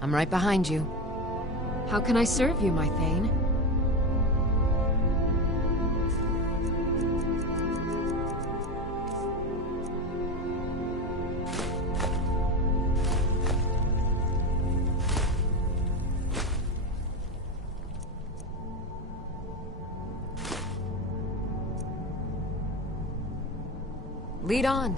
I'm right behind you. How can I serve you, my Thane? Lead on.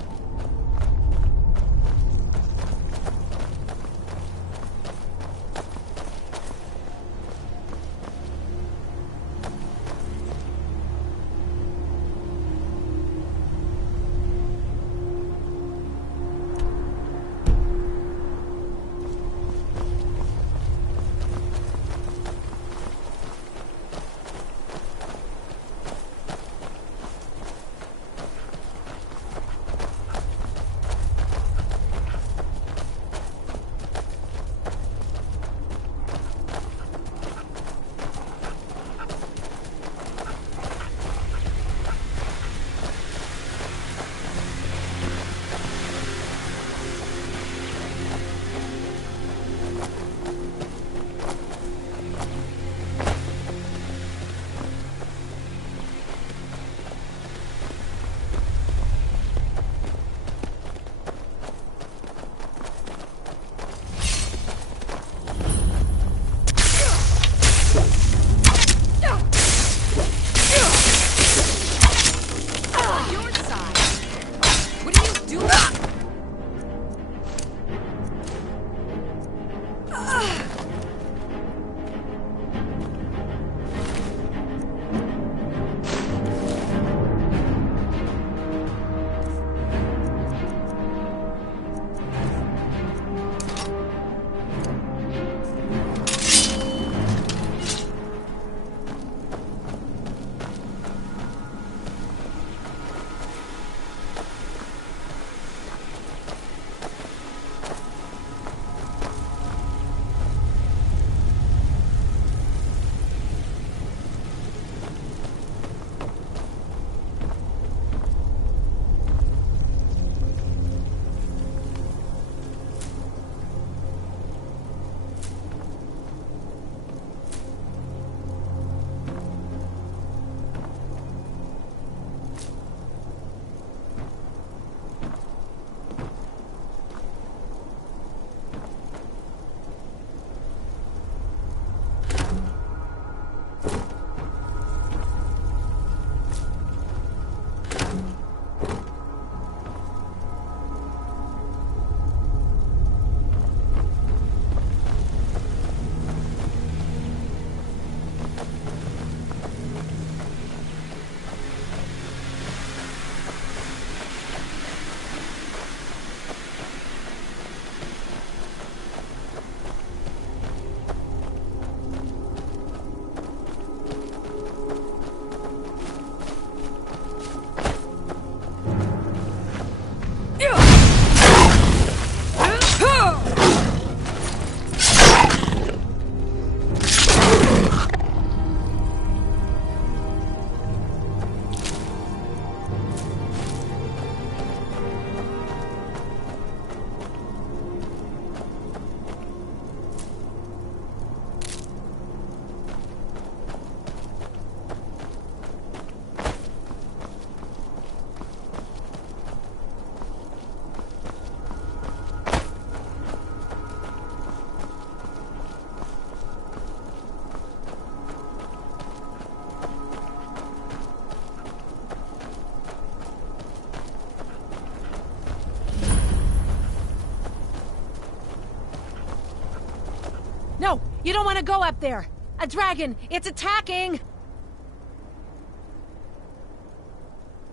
No! You don't want to go up there! A dragon! It's attacking!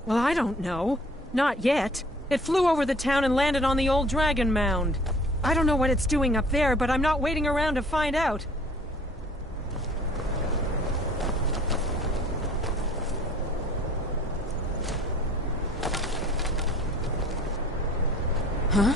Well, I don't know. Not yet. It flew over the town and landed on the old dragon mound. I don't know what it's doing up there, but I'm not waiting around to find out. Huh?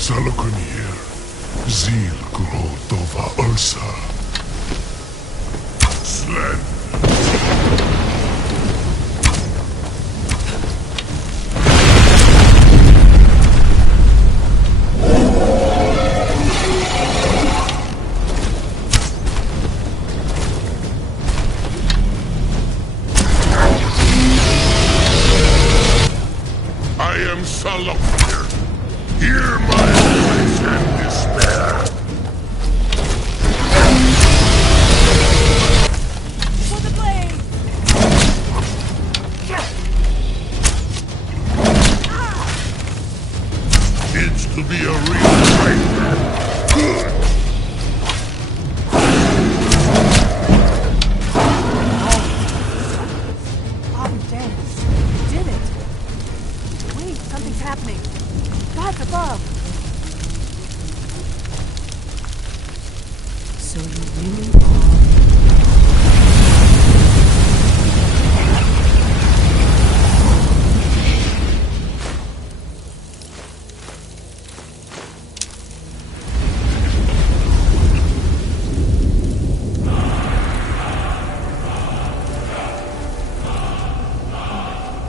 Salokun hier. Zil grotova ursa. Sled. I am Salokir. Hear my voice and despair. For the blade! It's to be a real fight. Good. I'm dead. You did it. Wait, something's happening. Guys above. So you really are...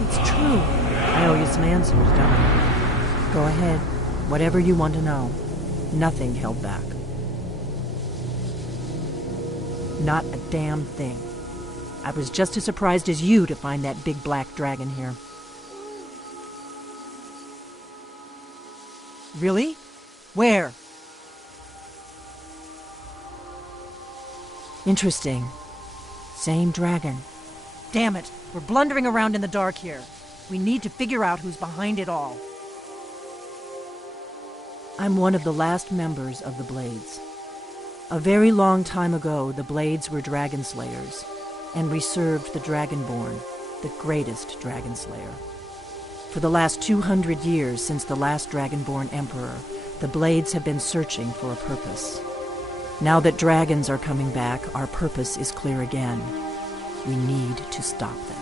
It's true. I owe you some answers, don't I? Go ahead. Whatever you want to know. Nothing held back. Not a damn thing. I was just as surprised as you to find that big black dragon here. Really? Where? Interesting. Same dragon. Damn it, we're blundering around in the dark here. We need to figure out who's behind it all. I'm one of the last members of the Blades. A very long time ago, the Blades were dragon slayers, and we served the Dragonborn, the greatest dragon slayer. For the last 200 years since the last Dragonborn Emperor, the Blades have been searching for a purpose. Now that dragons are coming back, our purpose is clear again. We need to stop them.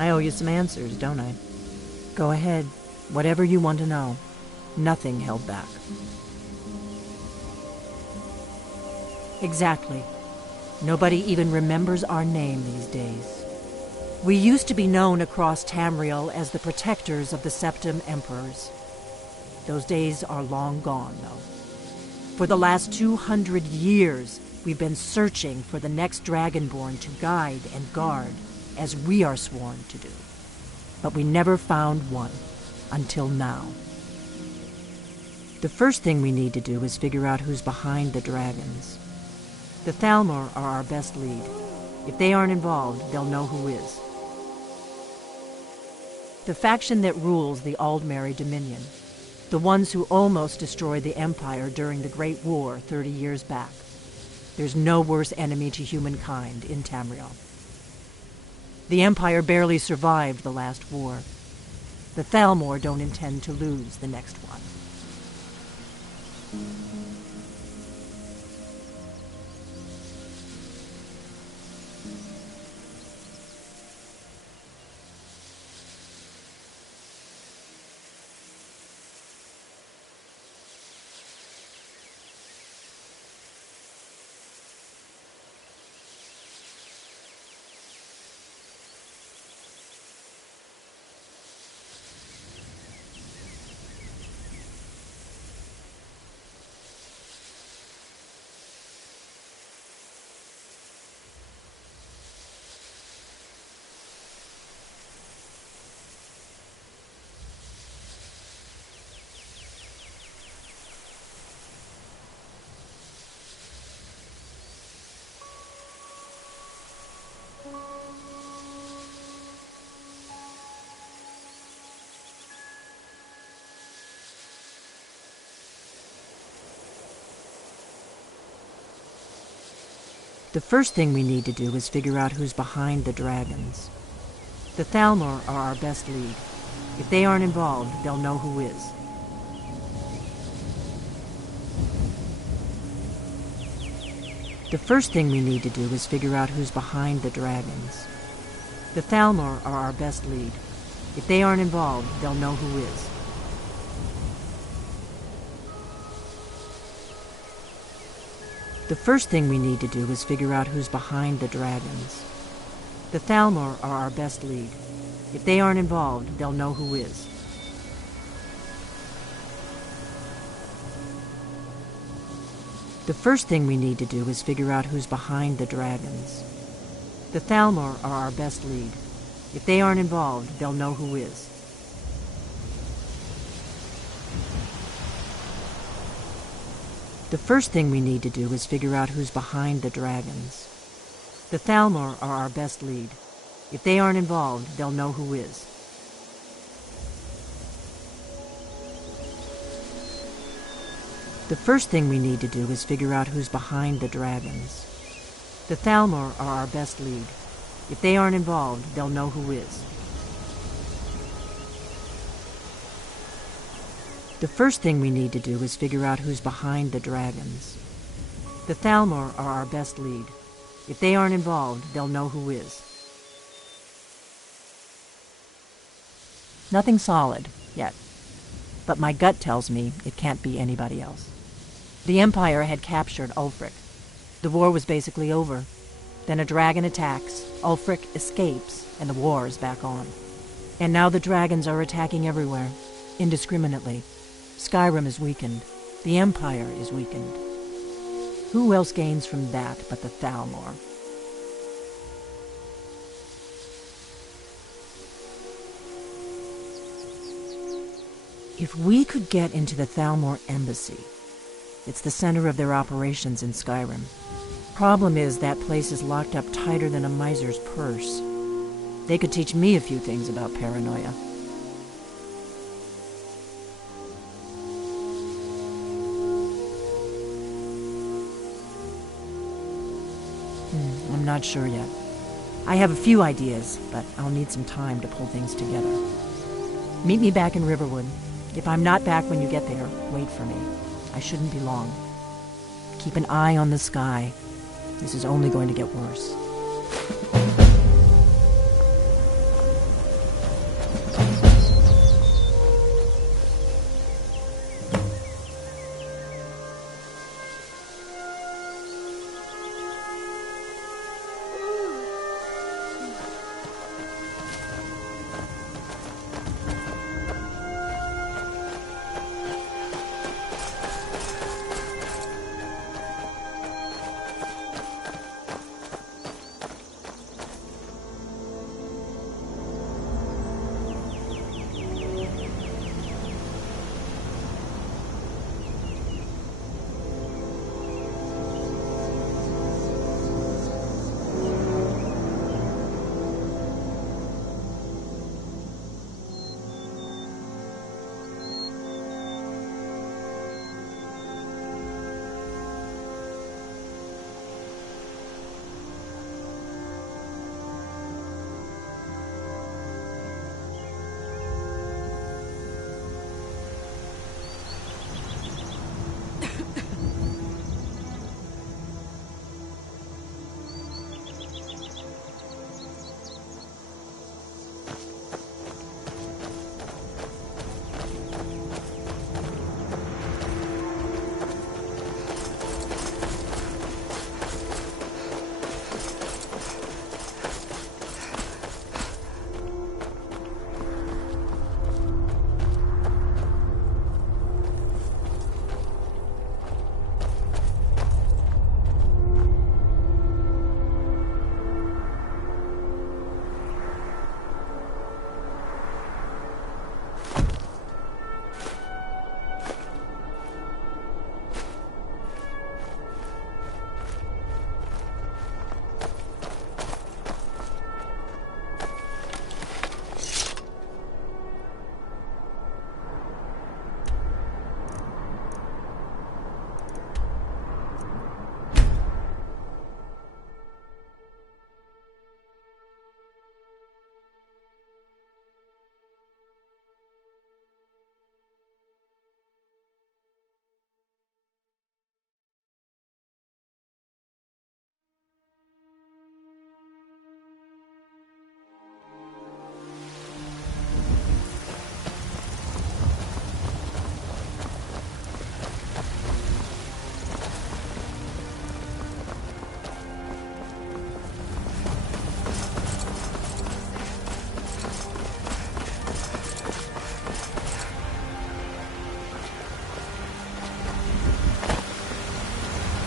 I owe you some answers, don't I? Go ahead. Whatever you want to know. Nothing held back. Exactly. Nobody even remembers our name these days. We used to be known across Tamriel as the protectors of the Septim Emperors. Those days are long gone, though. For the last 200 years, we've been searching for the next Dragonborn to guide and guard, as we are sworn to do. But we never found one, until now. The first thing we need to do is figure out who's behind the dragons. The Thalmor are our best lead. If they aren't involved, they'll know who is. The faction that rules the Aldmeri Dominion. The ones who almost destroyed the Empire during the Great War 30 years back. There's no worse enemy to humankind in Tamriel. The Empire barely survived the last war. The Thalmor don't intend to lose the next one. The first thing we need to do is figure out who's behind the dragons. The Thalmor are our best lead. If they aren't involved, they'll know who is. The first thing we need to do is figure out who's behind the dragons. The Thalmor are our best lead. If they aren't involved, they'll know who is. The first thing we need to do is figure out who's behind the dragons. The Thalmor are our best lead. If they aren't involved, they'll know who is. The first thing we need to do is figure out who's behind the dragons. The Thalmor are our best lead. If they aren't involved, they'll know who is. The first thing we need to do is figure out who's behind the dragons. The Thalmor are our best lead. If they aren't involved, they'll know who is. The first thing we need to do is figure out who's behind the dragons. The Thalmor are our best lead. If they aren't involved, they'll know who is. The first thing we need to do is figure out who's behind the dragons. The Thalmor are our best lead. If they aren't involved, they'll know who is. Nothing solid, yet. But my gut tells me it can't be anybody else. The Empire had captured Ulfric. The war was basically over. Then a dragon attacks, Ulfric escapes, and the war is back on. And now the dragons are attacking everywhere, indiscriminately. Skyrim is weakened. The Empire is weakened. Who else gains from that but the Thalmor? If we could get into the Thalmor embassy, it's the center of their operations in Skyrim. Problem is, that place is locked up tighter than a miser's purse. They could teach me a few things about paranoia. I'm not sure yet. I have a few ideas, but I'll need some time to pull things together. Meet me back in Riverwood. If I'm not back when you get there, wait for me. I shouldn't be long. Keep an eye on the sky. This is only going to get worse.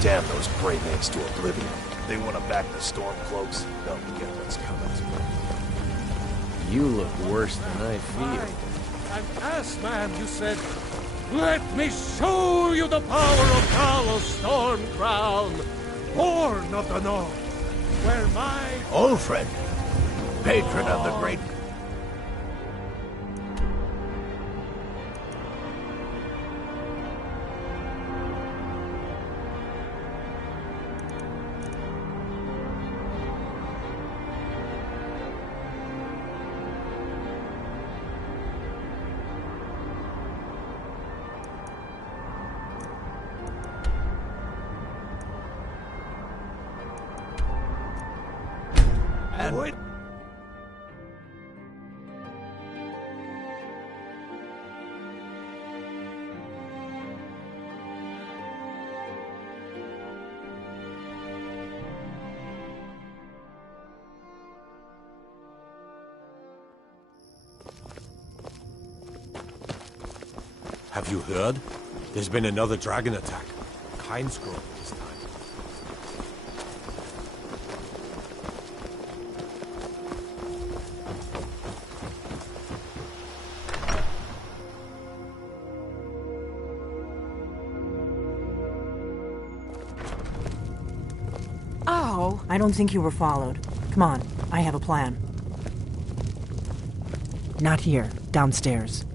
Damn those Grey Maids to oblivion. They want to back the Stormcloaks, they'll get what's coming to them. You look worse than I feel. An ass man, you said. Let me show you the power of Talos Stormcrown, born of the North, where my... Old friend, patron of the great... Have you heard? There's been another dragon attack. Kind scroll this time. Oh! I don't think you were followed. Come on, I have a plan. Not here. Downstairs.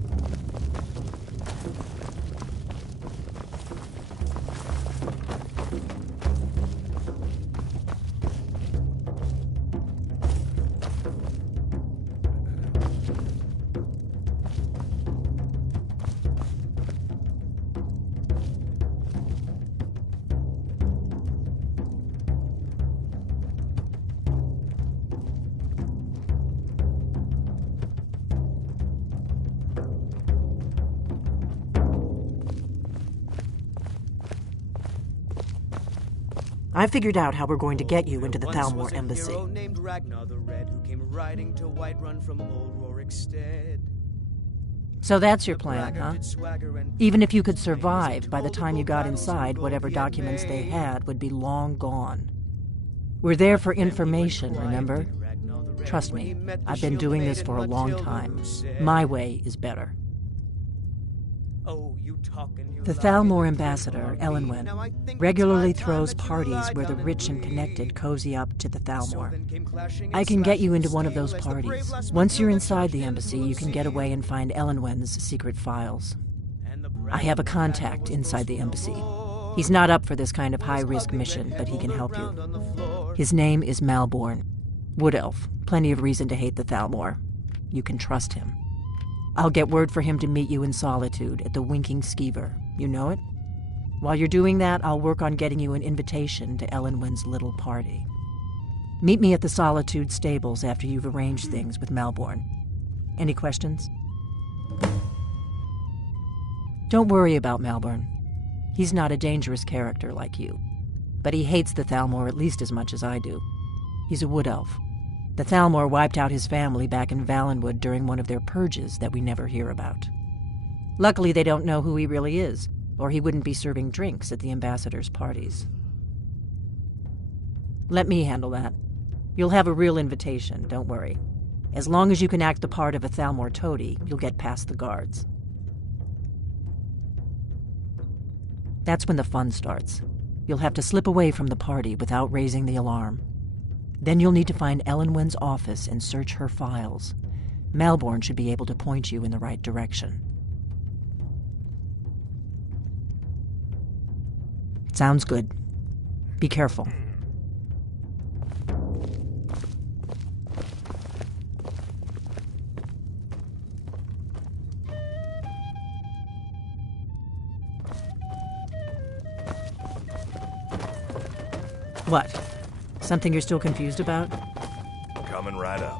I figured out how we're going to get you into the Thalmor embassy. Named Ragnar the Red, who came riding to Whiterun from Old Rorikstead. So that's your plan, huh? Even if you could survive, by the time you got inside, whatever documents they had would be long gone. We're there for information, remember? Trust me, I've been doing this for a long time. My way is better. The Thalmor ambassador, Elenwen, regularly throws parties where the rich and connected cozy up to the Thalmor. I can get you into one of those parties. Once you're inside the embassy, you can get away and find Elenwen's secret files. I have a contact inside the embassy. He's not up for this kind of high-risk mission, but he can help you. His name is Malborn. Wood Elf. Plenty of reason to hate the Thalmor. You can trust him. I'll get word for him to meet you in Solitude at the Winking Skeever. You know it? While you're doing that, I'll work on getting you an invitation to Elenwen's little party. Meet me at the Solitude stables after you've arranged things with Malborn. Any questions? Don't worry about Malborn. He's not a dangerous character like you. But he hates the Thalmor at least as much as I do. He's a wood elf. The Thalmor wiped out his family back in Valenwood during one of their purges that we never hear about. Luckily, they don't know who he really is, or he wouldn't be serving drinks at the ambassador's parties. Let me handle that. You'll have a real invitation, don't worry. As long as you can act the part of a Thalmor toady, you'll get past the guards. That's when the fun starts. You'll have to slip away from the party without raising the alarm. Then you'll need to find Elenwen's office and search her files. Malborn should be able to point you in the right direction. Sounds good. Be careful. What? Something you're still confused about? Coming right up.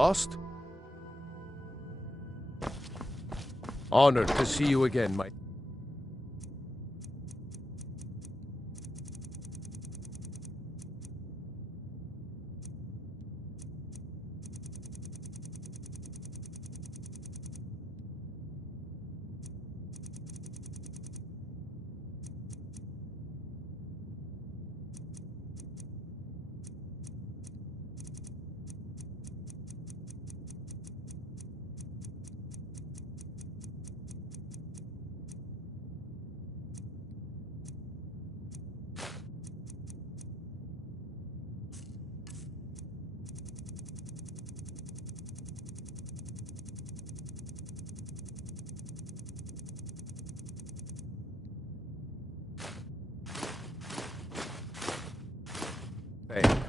lost? Honored to see you again, my... Hey.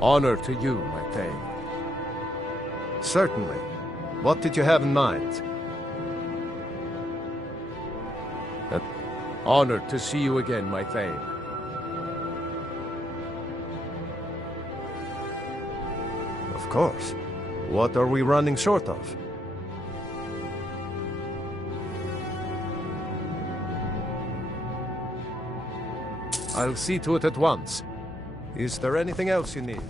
Honor to you, my Thane. Certainly. What did you have in mind? Honored to see you again, my Thane. Of course. What are we running short of? I'll see to it at once. Is there anything else you need?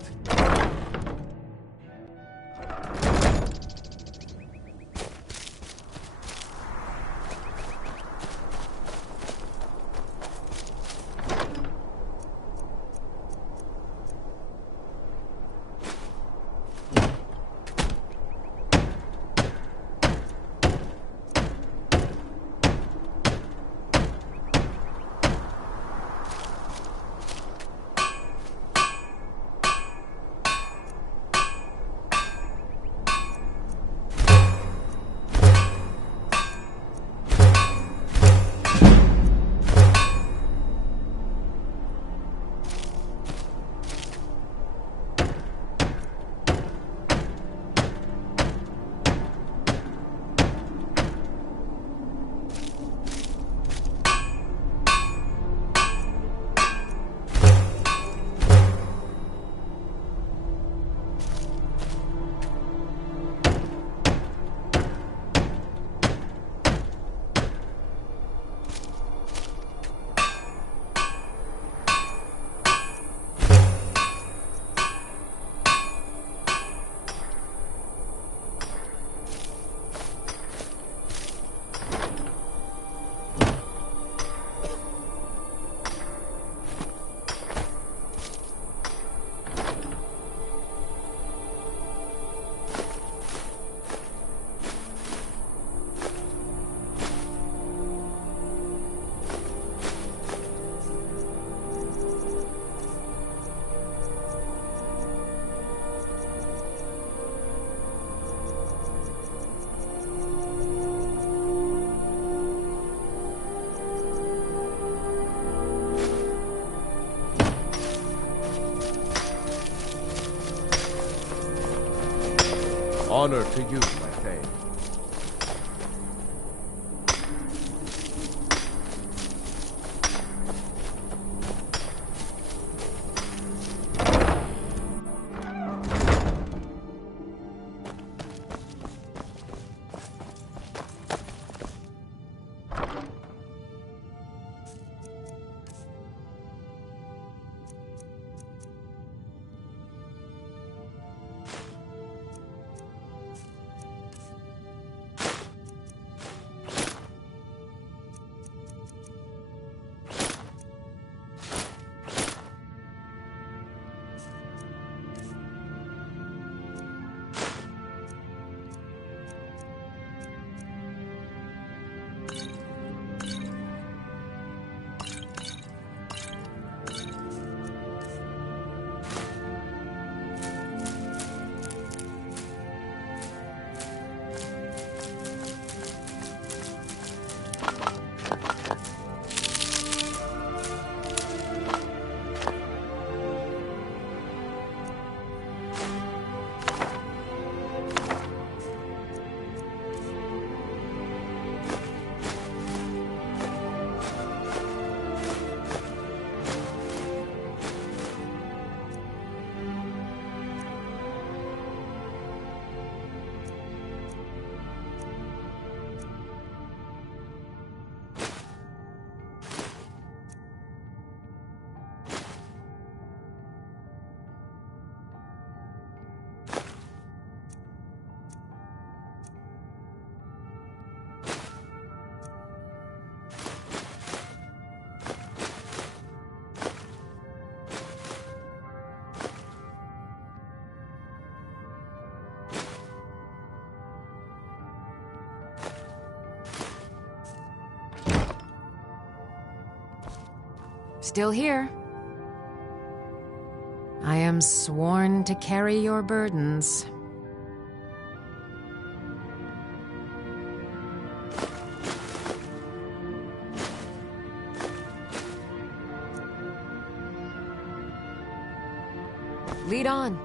Honor to you, my Thane. still here. I am sworn to carry your burdens. Lead on.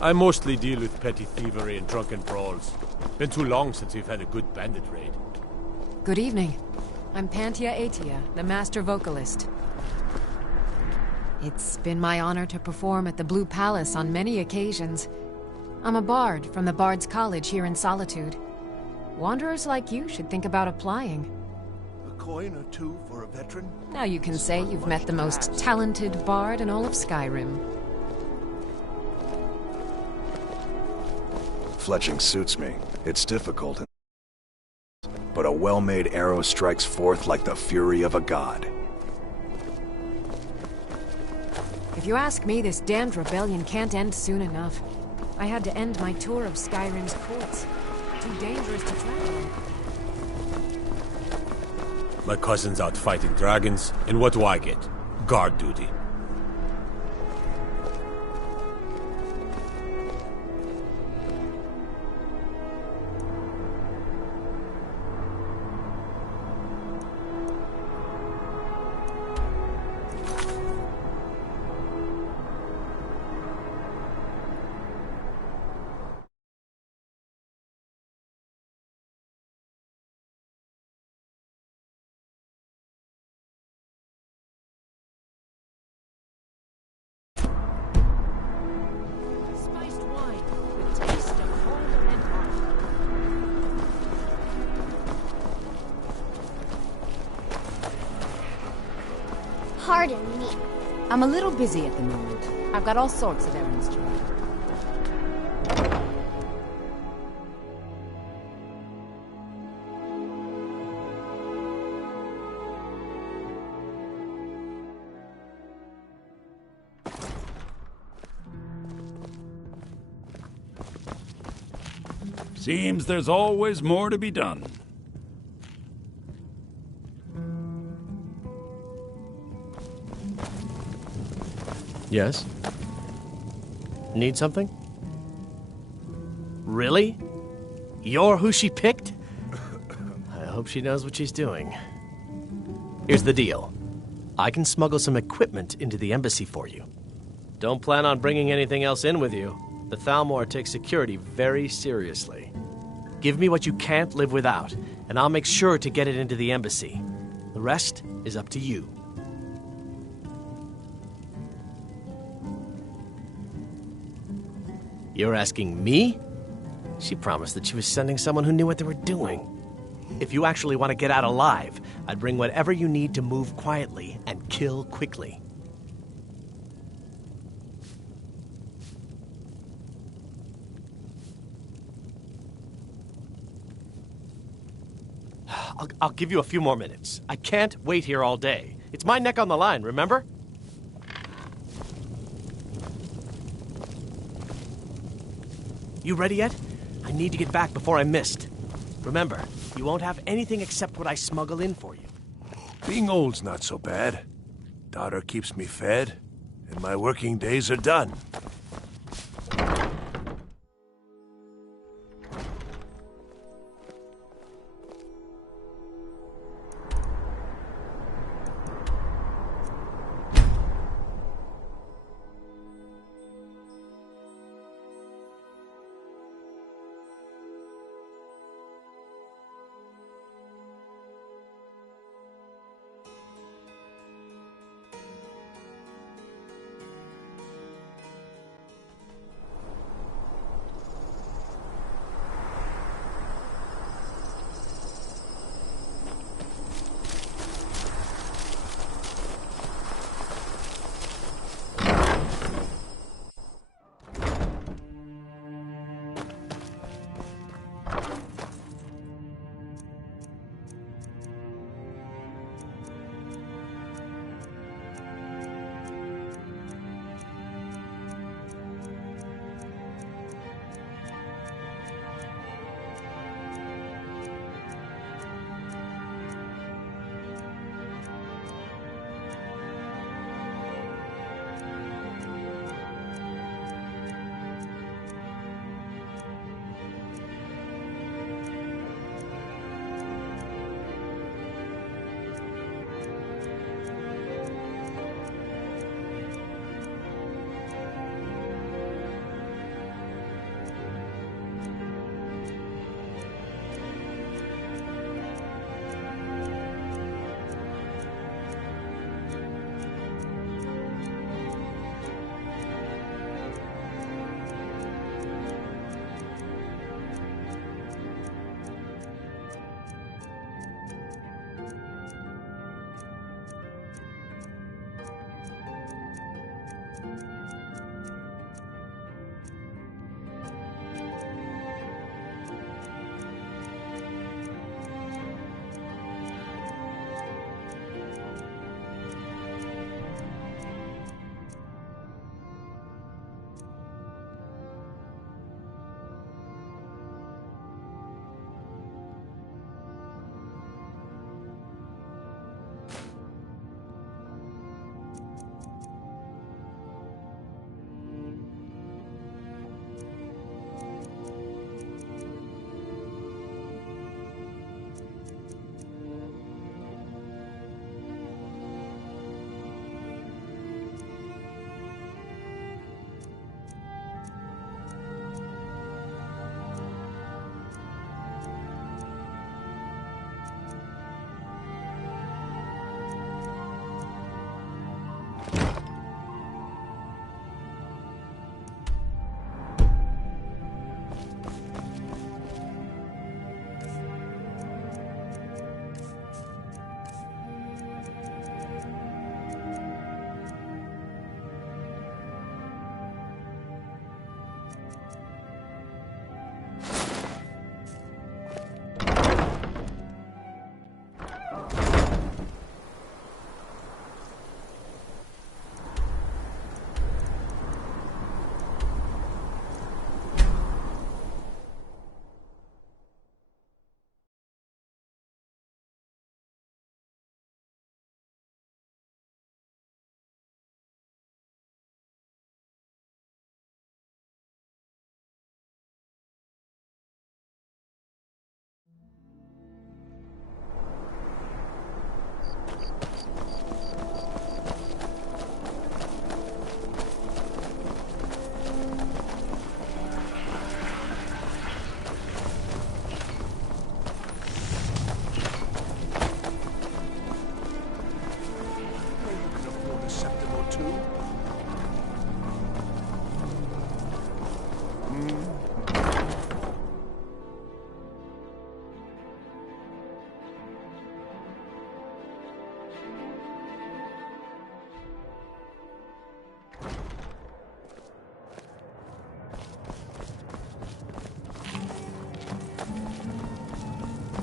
I mostly deal with petty thievery and drunken brawls. Been too long since we've had a good bandit raid. Good evening. I'm Pantia Atia, the master vocalist. It's been my honor to perform at the Blue Palace on many occasions. I'm a bard from the Bard's College here in Solitude. Wanderers like you should think about applying. A coin or two for a veteran? Now you can say you've met the most talented bard in all of Skyrim. Fletching suits me. It's difficult, but a well-made arrow strikes forth like the fury of a god. If you ask me, this damned rebellion can't end soon enough. I had to end my tour of Skyrim's courts. Too dangerous to travel. My cousin's out fighting dragons, and what do I get? Guard duty. Spiced wine, the taste of home and heart. Pardon me. I'm a little busy at the moment. I've got all sorts of errands to run. Seems there's always more to be done. Yes? Need something? Really? You're who she picked? I hope she knows what she's doing. Here's the deal. I can smuggle some equipment into the embassy for you. Don't plan on bringing anything else in with you. The Thalmor takes security very seriously. Give me what you can't live without, and I'll make sure to get it into the embassy. The rest is up to you. You're asking me? She promised that she was sending someone who knew what they were doing. If you actually want to get out alive, I'd bring whatever you need to move quietly and kill quickly. I'll give you a few more minutes. I can't wait here all day. It's my neck on the line, remember? You ready yet? I need to get back before I'm missed. Remember, you won't have anything except what I smuggle in for you. Being old's not so bad. Daughter keeps me fed, and my working days are done.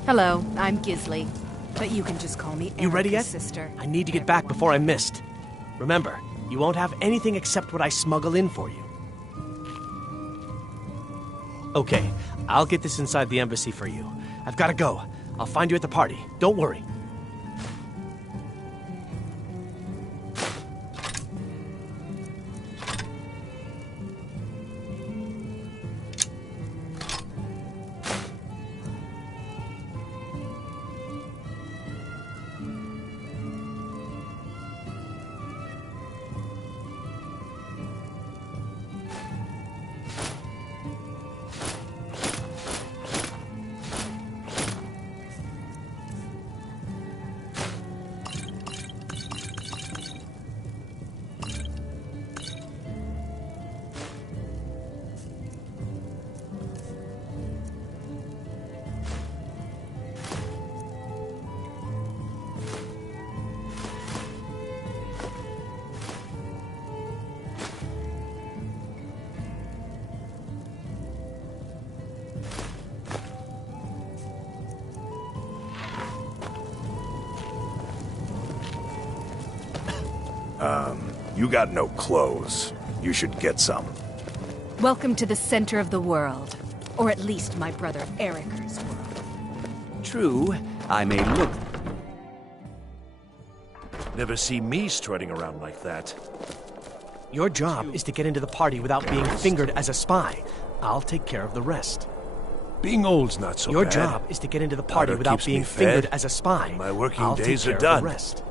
Hello, I'm Gisley. But you can just call me You ready yet? Erica's sister. I need to get back before I'm missed. Remember, you won't have anything except what I smuggle in for you. Okay, I'll get this inside the embassy for you. I've got to go. I'll find you at the party. Don't worry. You got no clothes. You should get some. Welcome to the center of the world. Or at least my brother Erica's world. True, I may look... Never see me strutting around like that. Your job is to get into the party without being fingered as a spy. I'll take care of the rest. Being old's not so Your bad. job is to get into the party Daughter without keeps me being fed, fingered as a spy. and my working I'll days take are care of done. the rest.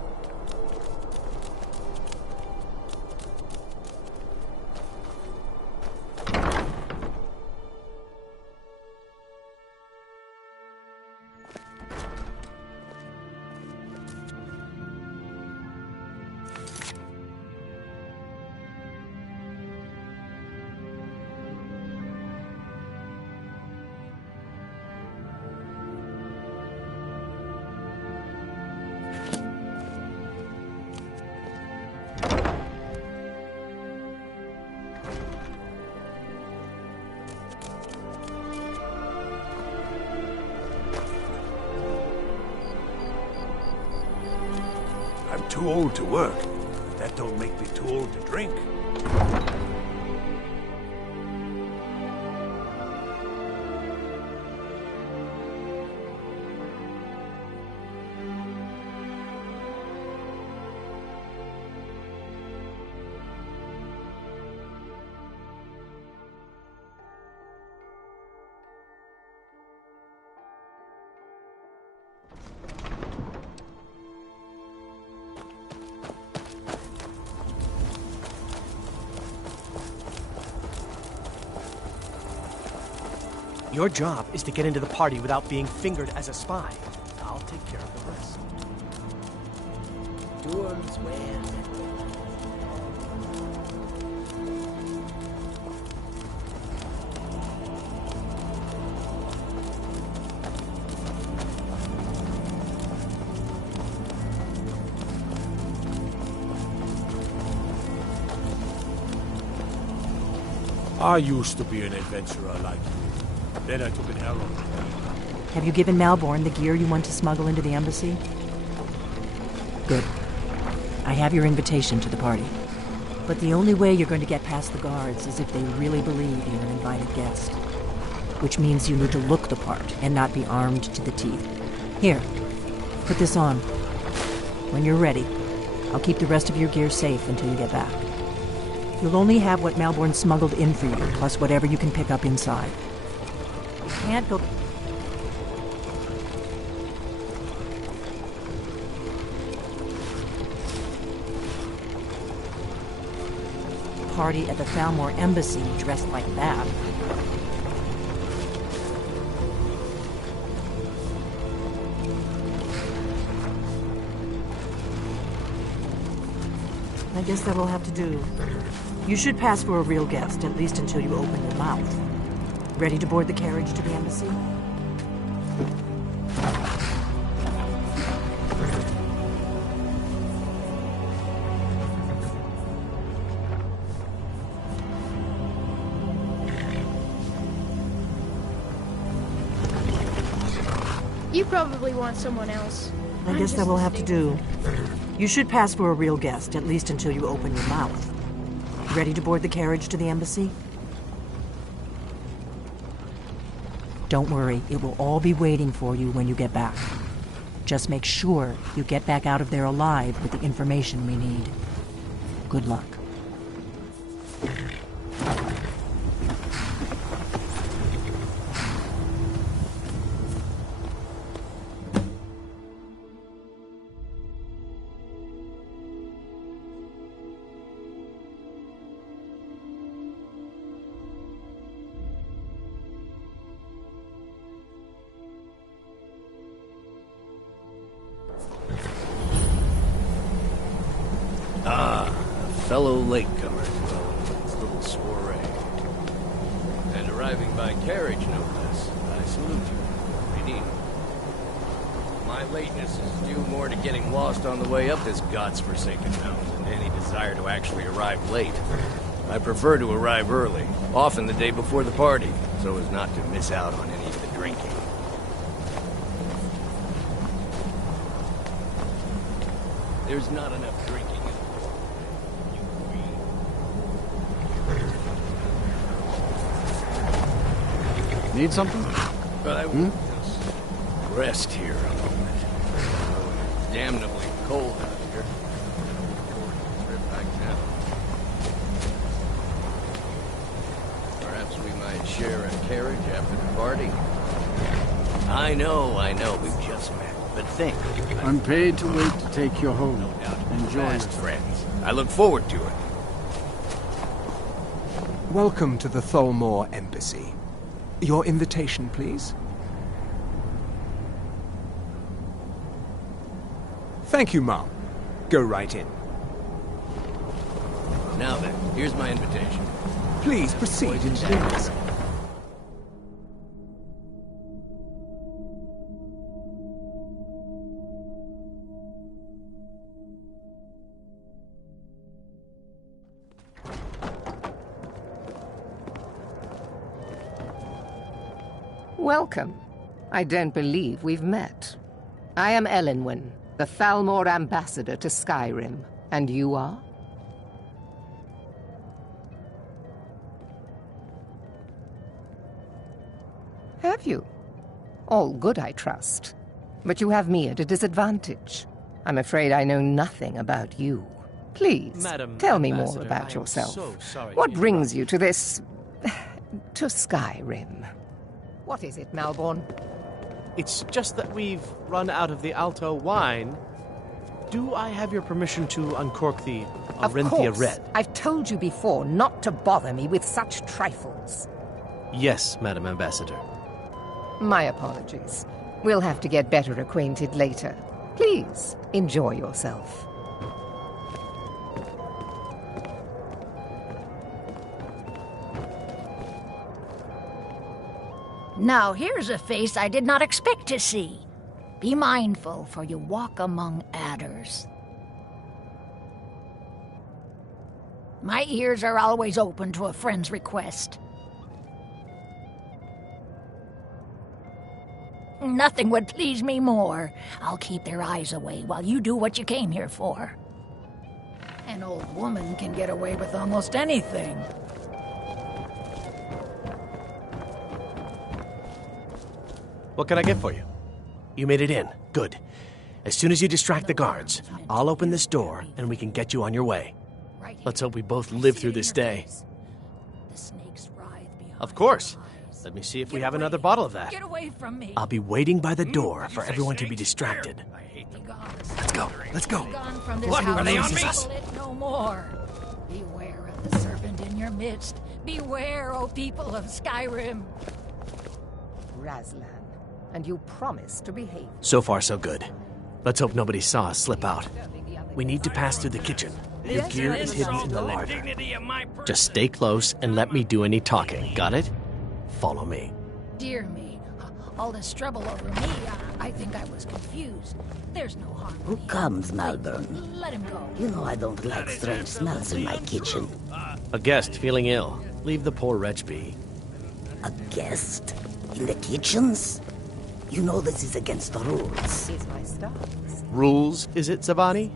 I'm too old to work, but that don't make me too old to drink. Your job is to get into the party without being fingered as a spy. I'll take care of the rest. Doors well. I used to be an adventurer like you. Then I took an arrow. Have you given Malborn the gear you want to smuggle into the embassy? Good. I have your invitation to the party. But the only way you're going to get past the guards is if they really believe you're an invited guest. Which means you need to look the part and not be armed to the teeth. Here, put this on. When you're ready, I'll keep the rest of your gear safe until you get back. You'll only have what Malborn smuggled in for you, plus whatever you can pick up inside. You can't go... Party at the Thalmor Embassy dressed like that. I guess that will have to do. You should pass for a real guest, at least until you open your mouth. Ready to board the carriage to the embassy? You probably want someone else. I guess that will have to do. You should pass for a real guest, at least until you open your mouth. Ready to board the carriage to the embassy? Don't worry, it will all be waiting for you when you get back. Just make sure you get back out of there alive with the information we need. Good luck. Fellow latecomers, well, this little soiree. And arriving by carriage, no less. I salute you. Redeem. My lateness is due more to getting lost on the way up this god's-forsaken mountain than any desire to actually arrive late. I prefer to arrive early, often the day before the party, so as not to miss out on any of the drinking. There's not enough drinking. Need something? I will just rest here a moment. It's damnably cold out here. Trip back down. Perhaps we might share a carriage after the party. I know, we've just met. But think. I'm paid to wait to take you home. No doubt. Enjoy Fast it. friends. I look forward to it. Welcome to the Tholmor Embassy. Your invitation, please. Thank you, Mom. Go right in. Now then, here's my invitation. Please proceed into the embassy. Welcome. I don't believe we've met. I am Elenwen, the Thalmor ambassador to Skyrim. And you are? Have you? All good, I trust. But you have me at a disadvantage. I'm afraid I know nothing about you. Please, Madam tell me Ambassador, more about I am yourself. so sorry What to brings you to this... to Skyrim? What is it, Malborn? It's just that we've run out of the Alto wine. Do I have your permission to uncork the Arinthia Of course. Red? I've told you before not to bother me with such trifles. Yes, Madam Ambassador. My apologies. We'll have to get better acquainted later. Please, enjoy yourself. Now here's a face I did not expect to see. Be mindful, for you walk among adders. My ears are always open to a friend's request. Nothing would please me more. I'll keep their eyes away while you do what you came here for. An old woman can get away with almost anything. What can I get for you? You made it in. Good. As soon as you distract the guards, I'll open this door and we can get you on your way. Let's hope we both live through this day. Of course. Let me see if we have another bottle of that. Get away from me. I'll be waiting by the door for everyone to be distracted. Let's go. Let's go. Gone from this What? house, Are they on and me? trouble it no more. Beware of the serpent in your midst. Beware, O people of Skyrim. Razlan, and you promise to behave. So far, so good. Let's hope nobody saw us slip out. We need to pass through the kitchen. Your gear is hidden in the larder. Just stay close and let me do any talking. Got it? Follow me. Dear me, all this trouble over me, I think I was confused. There's no harm. Who comes, Malvern? Let him go. You know I don't like strange smells in my kitchen. A guest feeling ill. Leave the poor wretch be. A guest? In the kitchens? You know this is against the rules. Is my stars. Rules, is it, Savani?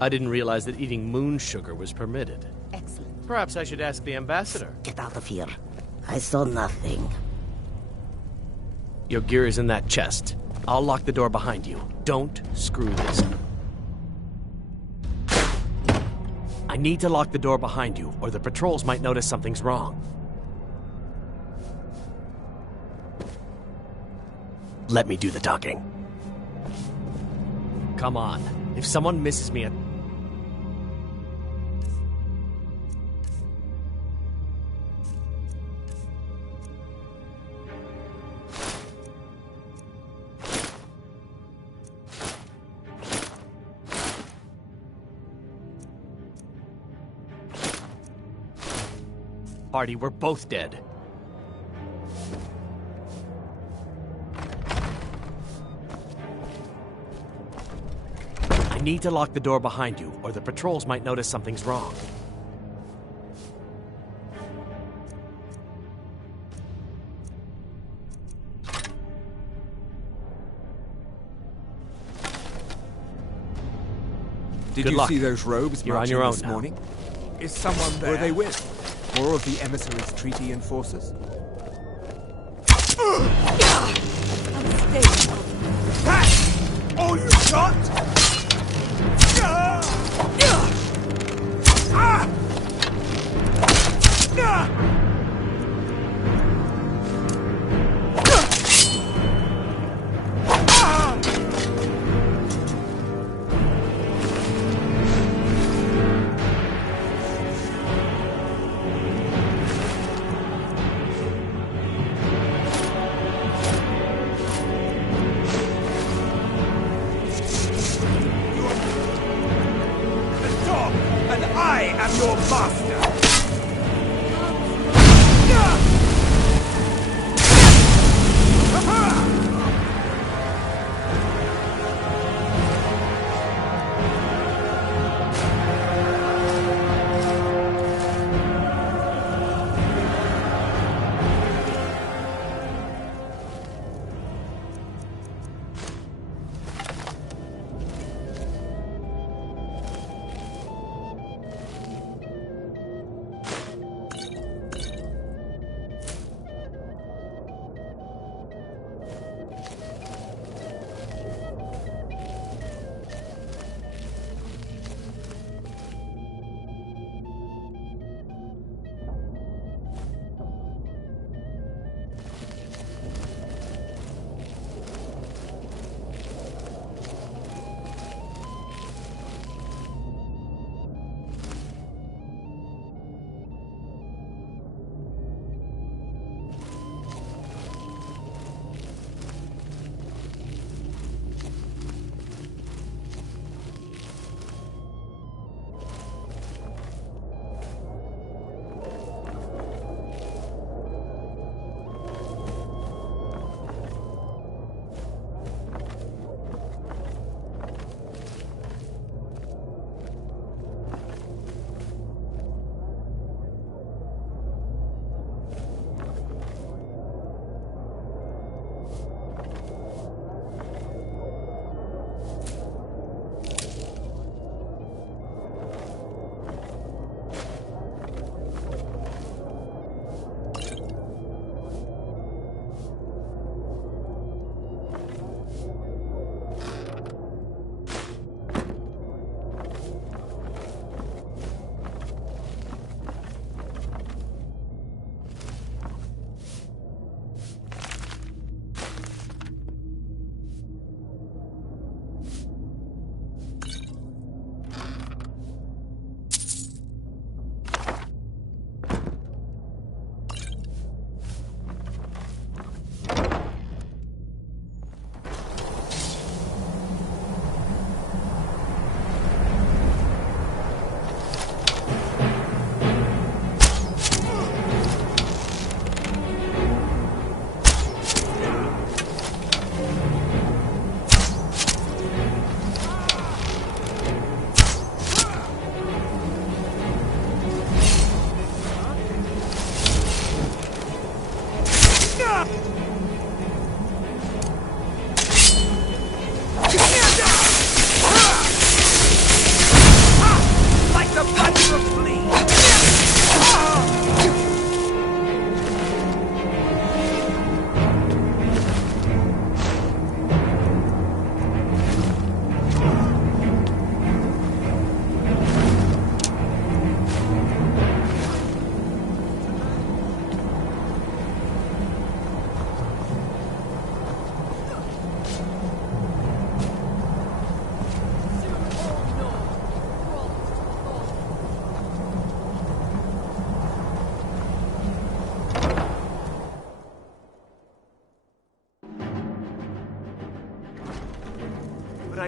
I didn't realize that eating moon sugar was permitted. Excellent. Perhaps I should ask the ambassador. Get out of here. I saw nothing. Your gear is in that chest. I'll lock the door behind you. Don't screw this up. I need to lock the door behind you, or the patrols might notice something's wrong. Let me do the talking. Come on. If someone misses me at... Party, we're both dead. I need to lock the door behind you, or the patrols might notice something's wrong. Did Good you luck. see those robes You're on marching your own this now. morning? Is someone there? Who are they with? More of the emissaries' treaty enforcers? All you got?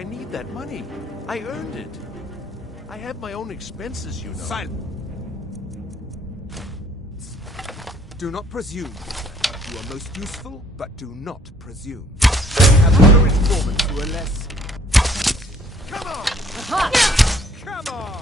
need that money. I earned it. I have my own expenses, you know. Silence! Do not presume. You are most useful, but do not presume. We have other informants who are less... Come on! Come on!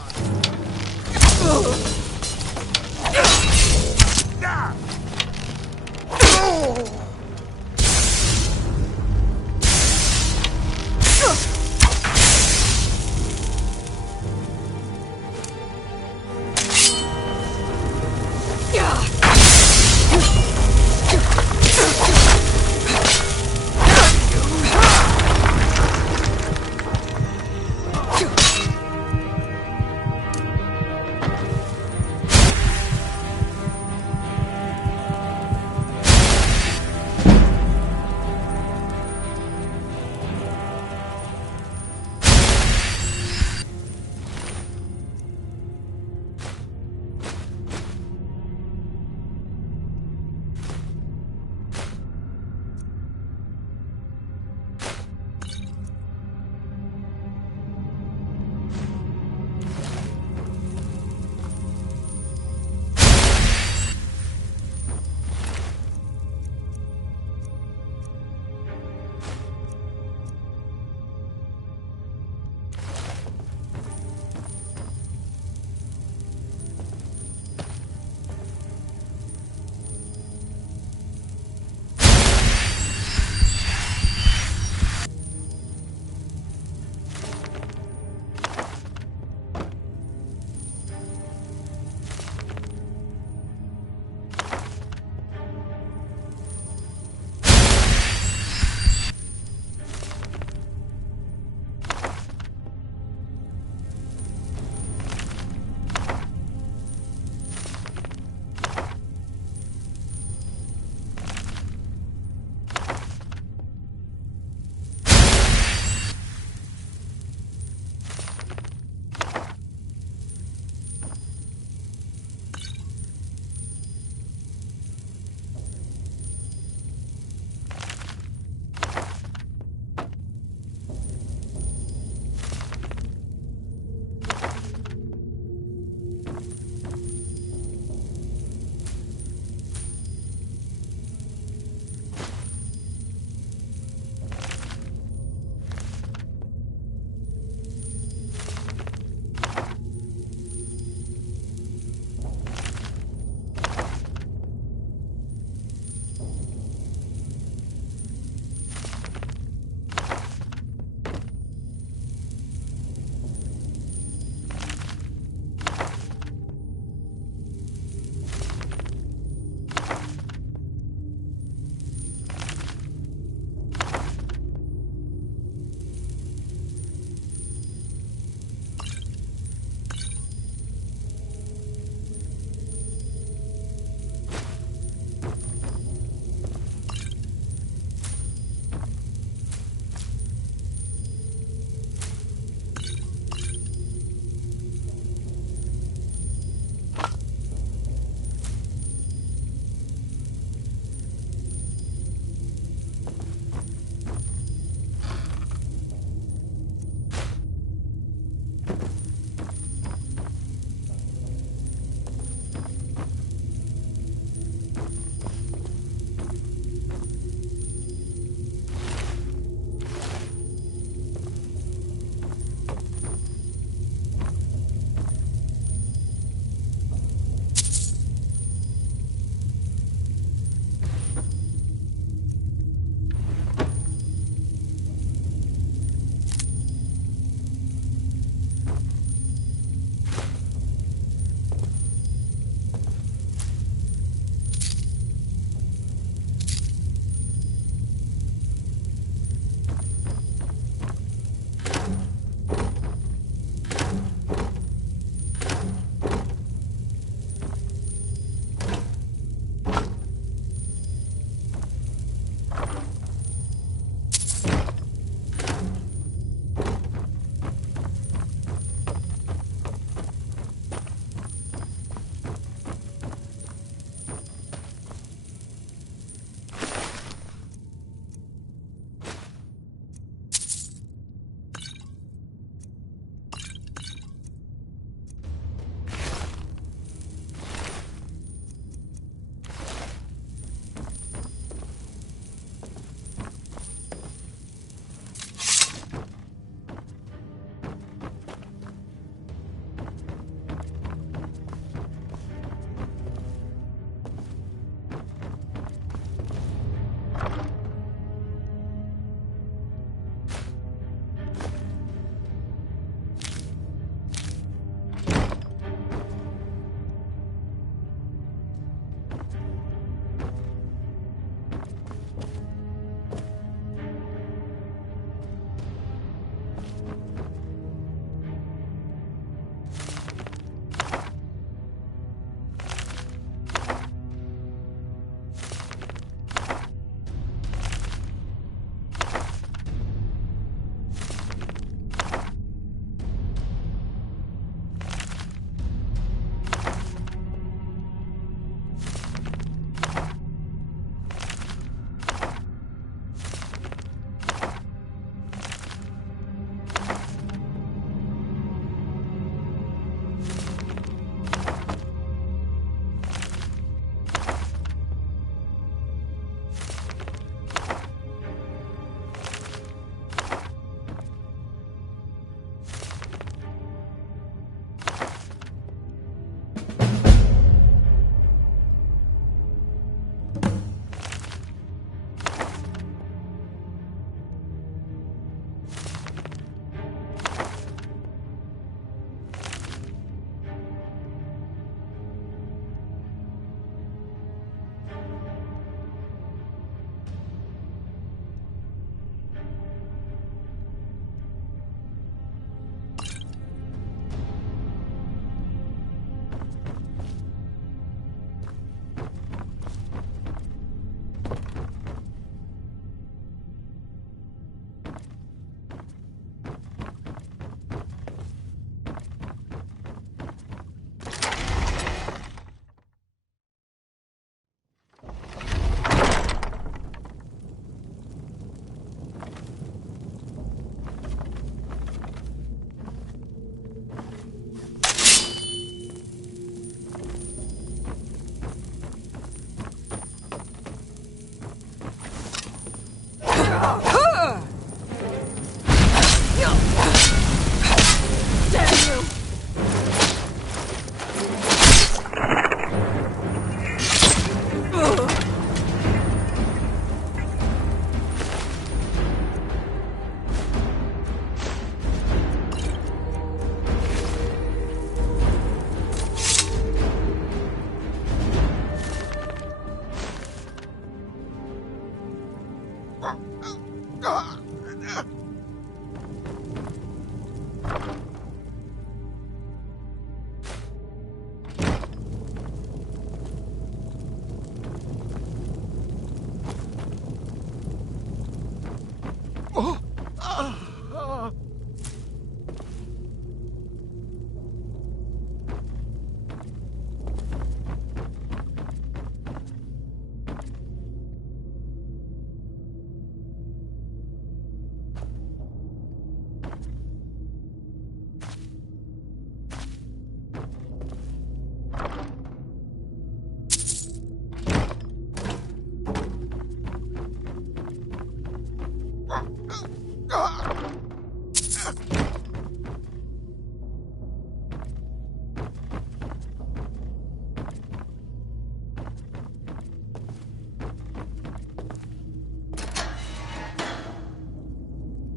Damn you!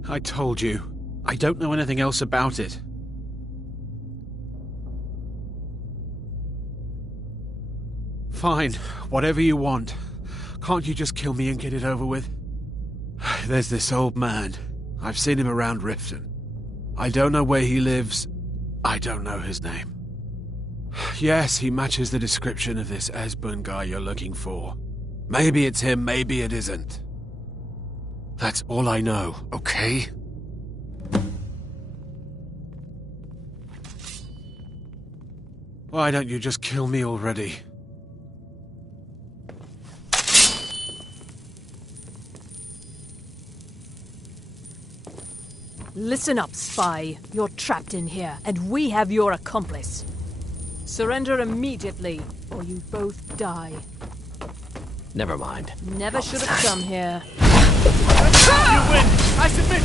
I told you. I don't know anything else about it. Fine, whatever you want. Can't you just kill me and get it over with? There's this old man. I've seen him around Riften. I don't know where he lives. I don't know his name. Yes, he matches the description of this Esbern guy you're looking for. Maybe it's him, maybe it isn't. That's all I know, okay? Why don't you just kill me already? Listen up, spy. You're trapped in here, and we have your accomplice. Surrender immediately, or you both die. Never mind. Never should have come here. You win! I submit!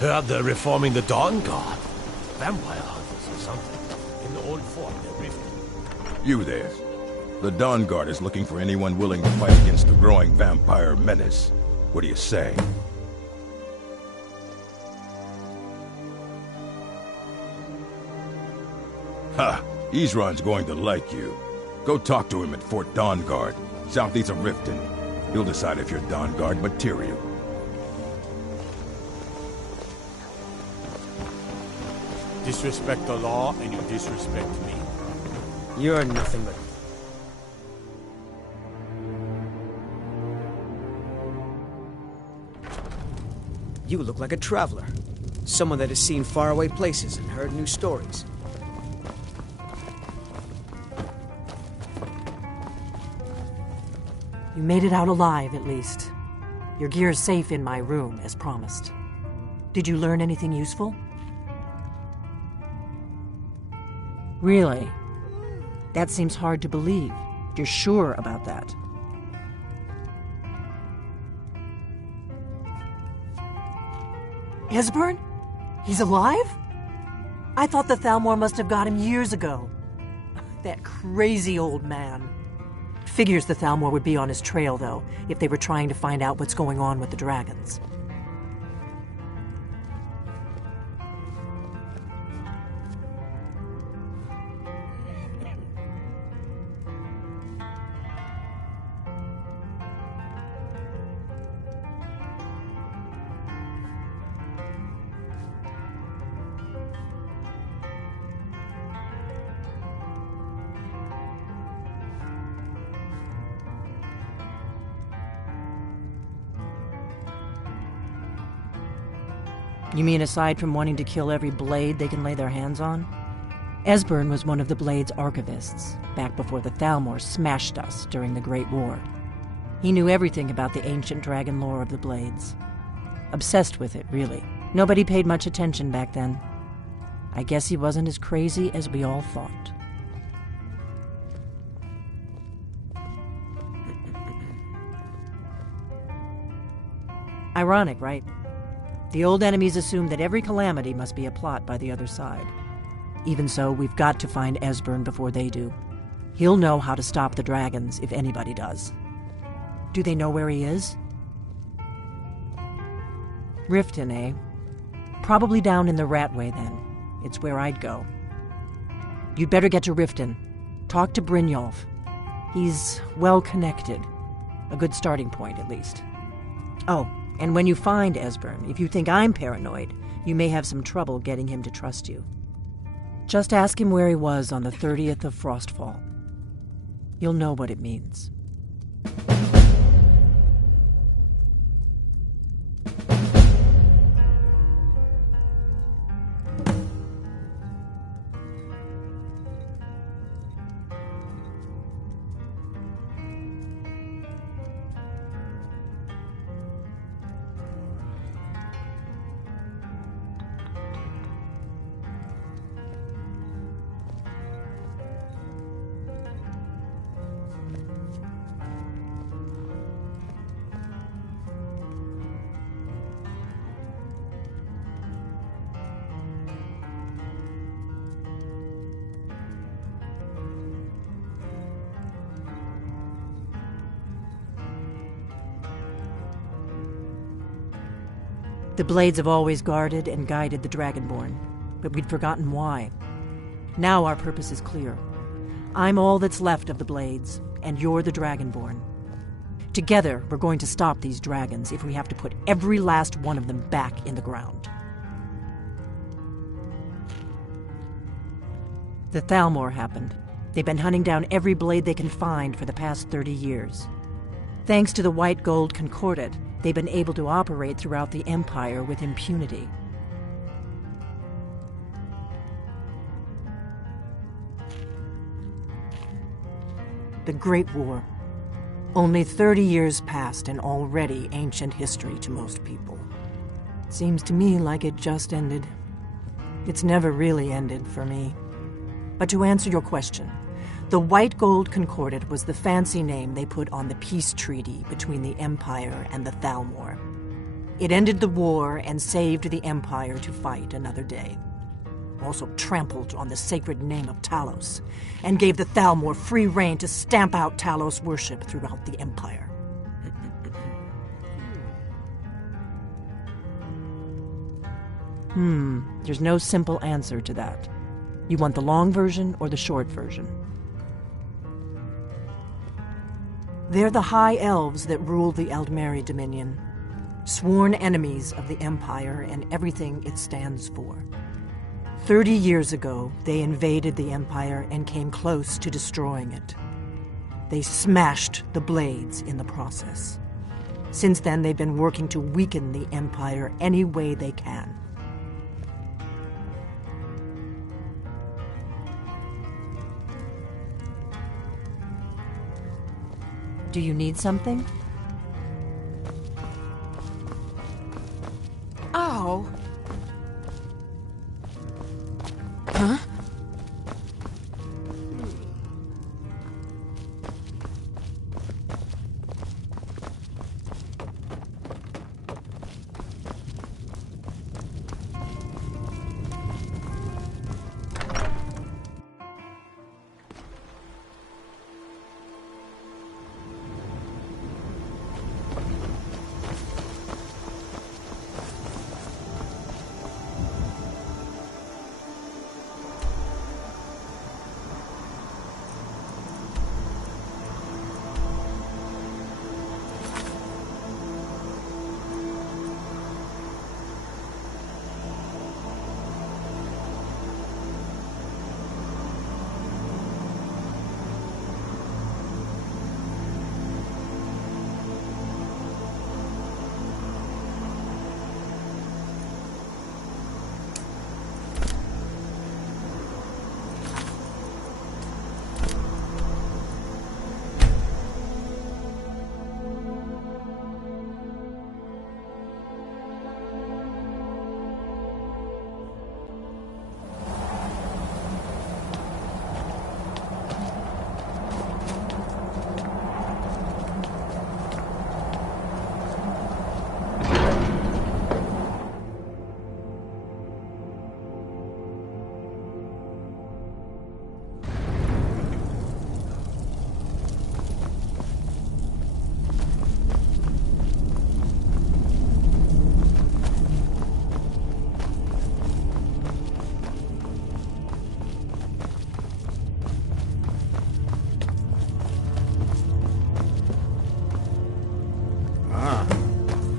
Heard they're reforming the Dawn Guard. Vampire hunters or something. In the old fort near Riften. You there. The Dawn Guard is looking for anyone willing to fight against the growing vampire menace. What do you say? Ha! Isran's going to like you. Go talk to him at Fort Dawn Guard, southeast of Riften. He'll decide if you're Dawn Guard material. Disrespect the law, and you disrespect me. You're nothing but... You look like a traveler. Someone that has seen faraway places and heard new stories. You made it out alive, at least. Your gear's safe in my room, as promised. Did you learn anything useful? Really? That seems hard to believe. You're sure about that? Esbern? He's alive? I thought the Thalmor must have got him years ago. That crazy old man. Figures the Thalmor would be on his trail, though, if they were trying to find out what's going on with the dragons. You mean aside from wanting to kill every blade they can lay their hands on? Esbern was one of the Blade's archivists, back before the Thalmor smashed us during the Great War. He knew everything about the ancient dragon lore of the Blades. Obsessed with it, really. Nobody paid much attention back then. I guess he wasn't as crazy as we all thought. Ironic, right? The old enemies assume that every calamity must be a plot by the other side. Even so, we've got to find Esbern before they do. He'll know how to stop the dragons, if anybody does. Do they know where he is? Riften, eh? Probably down in the Ratway, then. It's where I'd go. You'd better get to Riften. Talk to Brynjolf. He's well-connected. A good starting point, at least. Oh, and when you find Esbern, if you think I'm paranoid, you may have some trouble getting him to trust you. Just ask him where he was on the 30th of Frostfall. You'll know what it means. The Blades have always guarded and guided the Dragonborn, but we'd forgotten why. Now our purpose is clear. I'm all that's left of the Blades, and you're the Dragonborn. Together, we're going to stop these dragons if we have to put every last one of them back in the ground. The Thalmor happened. They've been hunting down every blade they can find for the past 30 years. Thanks to the White Gold Concordat, they've been able to operate throughout the Empire with impunity. The Great War. Only 30 years passed and already ancient history to most people. Seems to me like it just ended. It's never really ended for me. But to answer your question, the White Gold Concordat was the fancy name they put on the peace treaty between the Empire and the Thalmor. It ended the war and saved the Empire to fight another day. Also trampled on the sacred name of Talos, and gave the Thalmor free rein to stamp out Talos worship throughout the Empire. There's no simple answer to that. You want the long version or the short version? They're the High Elves that rule the Eldmeri Dominion, sworn enemies of the Empire and everything it stands for. 30 years ago, they invaded the Empire and came close to destroying it. They smashed the Blades in the process. Since then, they've been working to weaken the Empire any way they can. Do you need something? Oh. Huh?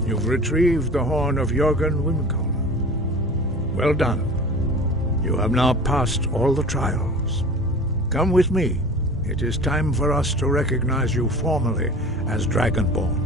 You've retrieved the horn of Jörgen Wimkel. Well done. You have now passed all the trials. Come with me. It is time for us to recognize you formally as Dragonborn.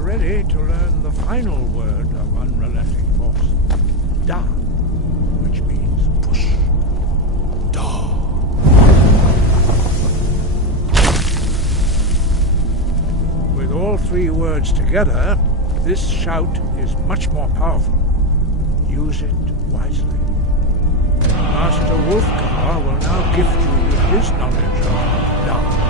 Ready to learn the final word of unrelenting force. Da, which means push. Da. With all three words together, this shout is much more powerful. Use it wisely. Master Wolfgar will now gift you with his knowledge of Da.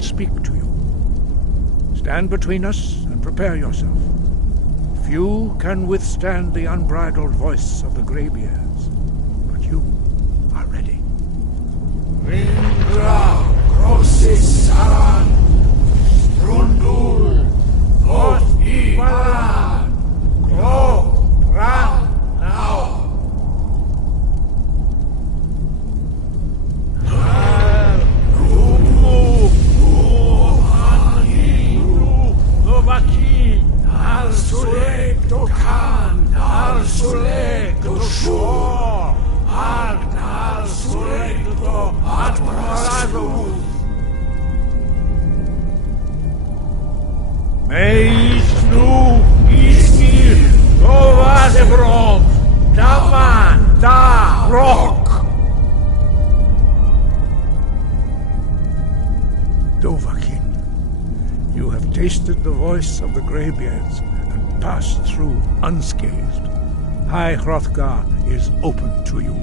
Speak to you. Stand between us and prepare yourself. Few can withstand the unbridled voice of the Greybeards, but you are ready. Ringra, Grossis, Saran, Strundul, Oth, Ibalan, Gro, Ran, now. Al Sulek do Khan, Al Sulek do Shore, Al Sulek do Atmarazu. Meisnu Ismir Dovadebrom Daman Da Rock Dovahkiin. You have tasted the voice of the Greybeards and passed through unscathed. High Hrothgar is open to you.